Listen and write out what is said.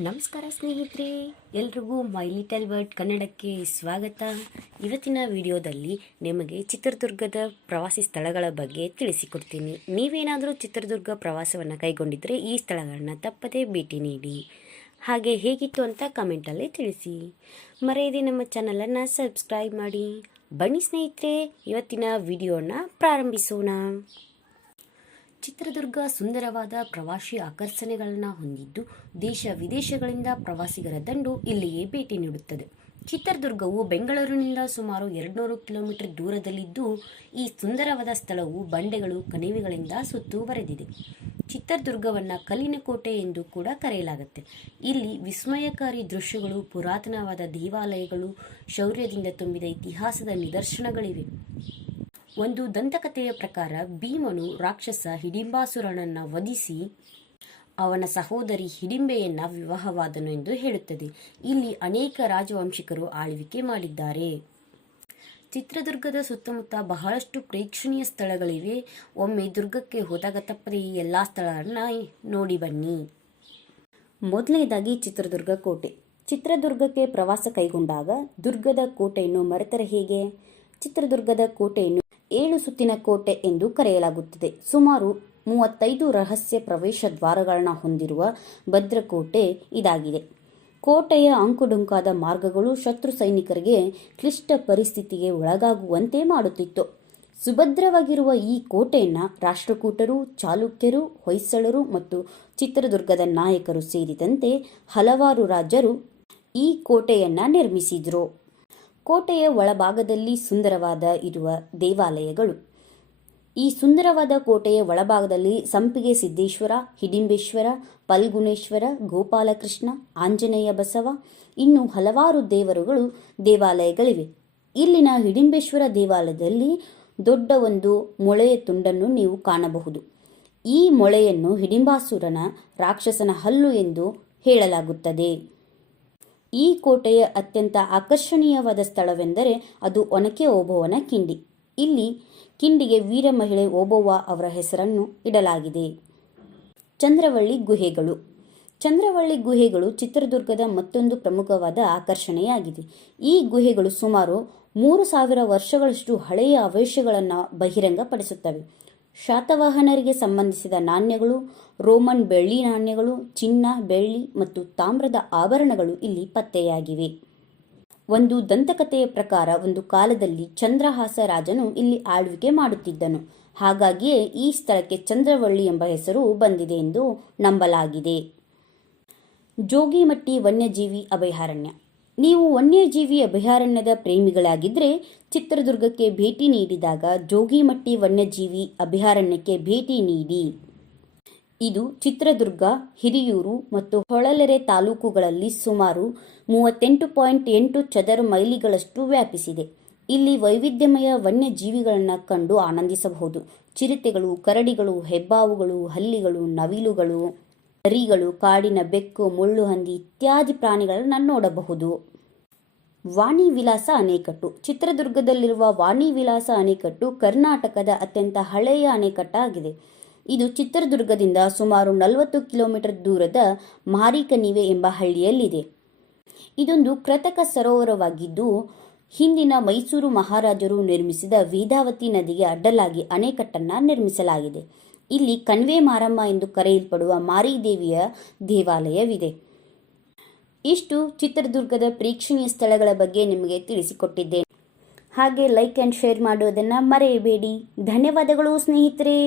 ನಮಸ್ಕಾರ ಸ್ನೇಹಿತರೆ, ಎಲ್ರಿಗೂ ಮೈ ಲಿಟಲ್ ವರ್ಡ್ ಕನ್ನಡಕ್ಕೆ ಸ್ವಾಗತ. ಇವತ್ತಿನ ವಿಡಿಯೋದಲ್ಲಿ ನಿಮಗೆ ಚಿತ್ರದುರ್ಗದ ಪ್ರವಾಸಿ ಸ್ಥಳಗಳ ಬಗ್ಗೆ ತಿಳಿಸಿಕೊಡ್ತೀನಿ. ನೀವೇನಾದರೂ ಚಿತ್ರದುರ್ಗ ಪ್ರವಾಸವನ್ನು ಕೈಗೊಂಡಿದ್ದರೆ ಈ ಸ್ಥಳಗಳನ್ನ ತಪ್ಪದೇ ಭೇಟಿ ನೀಡಿ. ಹಾಗೆ ಹೇಗಿತ್ತು ಅಂತ ಕಮೆಂಟಲ್ಲಿ ತಿಳಿಸಿ. ಮರೆಯದೆ ನಮ್ಮ ಚಾನಲನ್ನು ಸಬ್ಸ್ಕ್ರೈಬ್ ಮಾಡಿ. ಬನ್ನಿ ಸ್ನೇಹಿತರೆ, ಇವತ್ತಿನ ವಿಡಿಯೋನ ಪ್ರಾರಂಭಿಸೋಣ. ಚಿತ್ರದುರ್ಗ ಸುಂದರವಾದ ಪ್ರವಾಸಿ ಆಕರ್ಷಣೆಗಳನ್ನು ಹೊಂದಿದ್ದು ದೇಶ ವಿದೇಶಗಳಿಂದ ಪ್ರವಾಸಿಗರ ದಂಡು ಇಲ್ಲಿಯೇ ಭೇಟಿ ನೀಡುತ್ತದೆ. ಚಿತ್ರದುರ್ಗವು ಬೆಂಗಳೂರಿನಿಂದ ಸುಮಾರು 200 ಕಿಲೋಮೀಟರ್ ದೂರದಲ್ಲಿದ್ದು ಈ ಸುಂದರವಾದ ಸ್ಥಳವು ಬಂಡೆಗಳು, ಕಣಿವೆಗಳಿಂದ ಸುತ್ತುವರೆದಿದೆ. ಚಿತ್ರದುರ್ಗವನ್ನು ಕಲ್ಲಿನ ಕೋಟೆ ಎಂದು ಕೂಡ ಕರೆಯಲಾಗುತ್ತೆ. ಇಲ್ಲಿ ವಿಸ್ಮಯಕಾರಿ ದೃಶ್ಯಗಳು, ಪುರಾತನವಾದ ದೇವಾಲಯಗಳು, ಶೌರ್ಯದಿಂದ ತುಂಬಿದ ಇತಿಹಾಸದ ನಿದರ್ಶನಗಳಿವೆ. ಒಂದು ದಂತಕಥೆಯ ಪ್ರಕಾರ ಭೀಮನು ರಾಕ್ಷಸ ಹಿಡಿಂಬಾಸುರನನ್ನು ವಧಿಸಿ ಅವನ ಸಹೋದರಿ ಹಿಡಿಂಬೆಯನ್ನು ವಿವಾಹವಾದನು ಎಂದು ಹೇಳುತ್ತದೆ. ಇಲ್ಲಿ ಅನೇಕ ರಾಜವಂಶಿಕರು ಆಳ್ವಿಕೆ ಮಾಡಿದ್ದಾರೆ. ಚಿತ್ರದುರ್ಗದ ಸುತ್ತಮುತ್ತ ಬಹಳಷ್ಟು ಪ್ರೇಕ್ಷಣೀಯ ಸ್ಥಳಗಳಿವೆ. ಒಮ್ಮೆ ದುರ್ಗಕ್ಕೆ ಹೋದಾಗ ತಪ್ಪದೆ ಈ ಎಲ್ಲ ಸ್ಥಳಗಳನ್ನ ನೋಡಿ ಬನ್ನಿ. ಮೊದಲನೇದಾಗಿ ಚಿತ್ರದುರ್ಗ ಕೋಟೆ. ಚಿತ್ರದುರ್ಗಕ್ಕೆ ಪ್ರವಾಸ ಕೈಗೊಂಡಾಗ ದುರ್ಗದ ಕೋಟೆಯನ್ನು ಮರೆತರೆ ಹೇಗೆ? ಚಿತ್ರದುರ್ಗದ ಕೋಟೆಯನ್ನು 7 ಸುತ್ತಿನ ಕೋಟೆ ಎಂದು ಕರೆಯಲಾಗುತ್ತದೆ. ಸುಮಾರು 35 ರಹಸ್ಯ ಪ್ರವೇಶ ದ್ವಾರಗಳನ್ನು ಹೊಂದಿರುವ ಭದ್ರಕೋಟೆ ಇದಾಗಿದೆ. ಕೋಟೆಯ ಅಂಕುಡೊಂಕಾದ ಮಾರ್ಗಗಳು ಶತ್ರು ಸೈನಿಕರಿಗೆ ಕ್ಲಿಷ್ಟ ಪರಿಸ್ಥಿತಿಗೆ ಒಳಗಾಗುವಂತೆ ಮಾಡುತ್ತಿತ್ತು. ಸುಭದ್ರವಾಗಿರುವ ಈ ಕೋಟೆಯನ್ನು ರಾಷ್ಟ್ರಕೂಟರು, ಚಾಲುಕ್ಯರು, ಹೊಯ್ಸಳರು ಮತ್ತು ಚಿತ್ರದುರ್ಗದ ನಾಯಕರು ಸೇರಿದಂತೆ ಹಲವಾರು ರಾಜರು ಈ ಕೋಟೆಯನ್ನು ನಿರ್ಮಿಸಿದರು. ಕೋಟೆಯ ಒಳಭಾಗದಲ್ಲಿ ಸುಂದರವಾದ ಇರುವ ದೇವಾಲಯಗಳು. ಈ ಸುಂದರವಾದ ಕೋಟೆಯ ಒಳಭಾಗದಲ್ಲಿ ಸಂಪಿಗೆ ಸಿದ್ದೇಶ್ವರ, ಹಿಡಿಂಬೇಶ್ವರ, ಫಲ್ಗುಣೇಶ್ವರ, ಗೋಪಾಲಕೃಷ್ಣ, ಆಂಜನೇಯ ಬಸವ, ಇನ್ನೂ ಹಲವಾರು ದೇವಾಲಯಗಳಿವೆ. ಇಲ್ಲಿನ ಹಿಡಿಂಬೇಶ್ವರ ದೇವಾಲಯದಲ್ಲಿ ದೊಡ್ಡ ಒಂದು ಮೊಳೆಯ ತುಂಡನ್ನು ನೀವು ಕಾಣಬಹುದು. ಈ ಮೊಳೆಯನ್ನು ಹಿಡಿಂಬಾಸುರನ ರಾಕ್ಷಸನ ಹಲ್ಲು ಎಂದು ಹೇಳಲಾಗುತ್ತದೆ. ಈ ಕೋಟೆಯ ಅತ್ಯಂತ ಆಕರ್ಷಣೀಯವಾದ ಸ್ಥಳವೆಂದರೆ ಅದು ಒನಕೆ ಓಬವ್ವನ ಕಿಂಡಿ. ಇಲ್ಲಿ ಕಿಂಡಿಗೆ ವೀರ ಮಹಿಳೆ ಓಬವ್ವ ಅವರ ಹೆಸರನ್ನು ಇಡಲಾಗಿದೆ. ಚಂದ್ರವಳ್ಳಿ ಗುಹೆಗಳು. ಚಂದ್ರವಳ್ಳಿ ಗುಹೆಗಳು ಚಿತ್ರದುರ್ಗದ ಮತ್ತೊಂದು ಪ್ರಮುಖವಾದ ಆಕರ್ಷಣೆಯಾಗಿದೆ. ಈ ಗುಹೆಗಳು ಸುಮಾರು 3000 ವರ್ಷಗಳಷ್ಟು ಹಳೆಯ ಅವಶೇಷಗಳನ್ನು ಬಹಿರಂಗಪಡಿಸುತ್ತವೆ. ಶಾತವಾಹನರಿಗೆ ಸಂಬಂಧಿಸಿದ ನಾಣ್ಯಗಳು, ರೋಮನ್ ಬೆಳ್ಳಿ ನಾಣ್ಯಗಳು, ಚಿನ್ನ, ಬೆಳ್ಳಿ ಮತ್ತು ತಾಮ್ರದ ಆಭರಣಗಳು ಇಲ್ಲಿ ಪತ್ತೆಯಾಗಿವೆ. ಒಂದು ದಂತಕಥೆಯ ಪ್ರಕಾರ ಒಂದು ಕಾಲದಲ್ಲಿ ಚಂದ್ರಹಾಸ ರಾಜನು ಇಲ್ಲಿ ಆಳ್ವಿಕೆ ಮಾಡುತ್ತಿದ್ದನು. ಹಾಗಾಗಿಯೇ ಈ ಸ್ಥಳಕ್ಕೆ ಚಂದ್ರವಳ್ಳಿ ಎಂಬ ಹೆಸರು ಬಂದಿದೆ ಎಂದು ನಂಬಲಾಗಿದೆ. ಜೋಗಿಮಟ್ಟಿ ವನ್ಯಜೀವಿ ಅಭಯಾರಣ್ಯ. ನೀವು ವನ್ಯಜೀವಿ ಅಭಯಾರಣ್ಯದ ಪ್ರೇಮಿಗಳಾಗಿದ್ದರೆ ಚಿತ್ರದುರ್ಗಕ್ಕೆ ಭೇಟಿ ನೀಡಿದಾಗ ಜೋಗಿಮಟ್ಟಿ ವನ್ಯಜೀವಿ ಅಭಯಾರಣ್ಯಕ್ಕೆ ಭೇಟಿ ನೀಡಿ. ಇದು ಚಿತ್ರದುರ್ಗ, ಹಿರಿಯೂರು ಮತ್ತು ಹೊಳಲೆರೆ ತಾಲೂಕುಗಳಲ್ಲಿ ಸುಮಾರು 38.8 ಚದರ ಮೈಲಿಗಳಷ್ಟು ವ್ಯಾಪಿಸಿದೆ. ಇಲ್ಲಿ ವೈವಿಧ್ಯಮಯ ವನ್ಯಜೀವಿಗಳನ್ನು ಕಂಡು ಆನಂದಿಸಬಹುದು. ಚಿರತೆಗಳು, ಕರಡಿಗಳು, ಹೆಬ್ಬಾವುಗಳು, ಹಲ್ಲಿಗಳು, ನವಿಲುಗಳು, ನರಿಗಳು, ಕಾಡಿನ ಬೆಕ್ಕು, ಮುಳ್ಳುಹಂದಿ ಇತ್ಯಾದಿ ಪ್ರಾಣಿಗಳನ್ನು ನೋಡಬಹುದು. ವಾಣಿ ವಿಲಾಸ ಅಣೆಕಟ್ಟು. ಚಿತ್ರದುರ್ಗದಲ್ಲಿರುವ ವಾಣಿ ವಿಲಾಸ ಅಣೆಕಟ್ಟು ಕರ್ನಾಟಕದ ಅತ್ಯಂತ ಹಳೆಯ ಅಣೆಕಟ್ಟಾಗಿದೆ. ಇದು ಚಿತ್ರದುರ್ಗದಿಂದ ಸುಮಾರು 40 ಕಿಲೋಮೀಟರ್ ದೂರದ ಮಾರಿಕಣಿವೆ ಎಂಬ ಹಳ್ಳಿಯಲ್ಲಿದೆ. ಇದೊಂದು ಕೃತಕ ಸರೋವರವಾಗಿದ್ದು ಹಿಂದಿನ ಮೈಸೂರು ಮಹಾರಾಜರು ನಿರ್ಮಿಸಿದ ವೇದಾವತಿ ನದಿಗೆ ಅಡ್ಡಲಾಗಿ ಅಣೆಕಟ್ಟನ್ನು ನಿರ್ಮಿಸಲಾಗಿದೆ. ಇಲ್ಲಿ ಕಣ್ವೆ ಮಾರಮ್ಮ ಎಂದು ಕರೆಯಲ್ಪಡುವ ಮಾರಿದೇವಿಯ ದೇವಾಲಯವಿದೆ. ಇಷ್ಟು ಚಿತ್ರದುರ್ಗದ ಪ್ರೇಕ್ಷಣೀಯ ಸ್ಥಳಗಳ ಬಗ್ಗೆ ನಿಮಗೆ ತಿಳಿಸಿಕೊಟ್ಟಿದ್ದೇನೆ. ಹಾಗೆ ಲೈಕ್ ಆ್ಯಂಡ್ ಶೇರ್ ಮಾಡುವುದನ್ನು ಮರೆಯಬೇಡಿ. ಧನ್ಯವಾದಗಳು ಸ್ನೇಹಿತರೆ.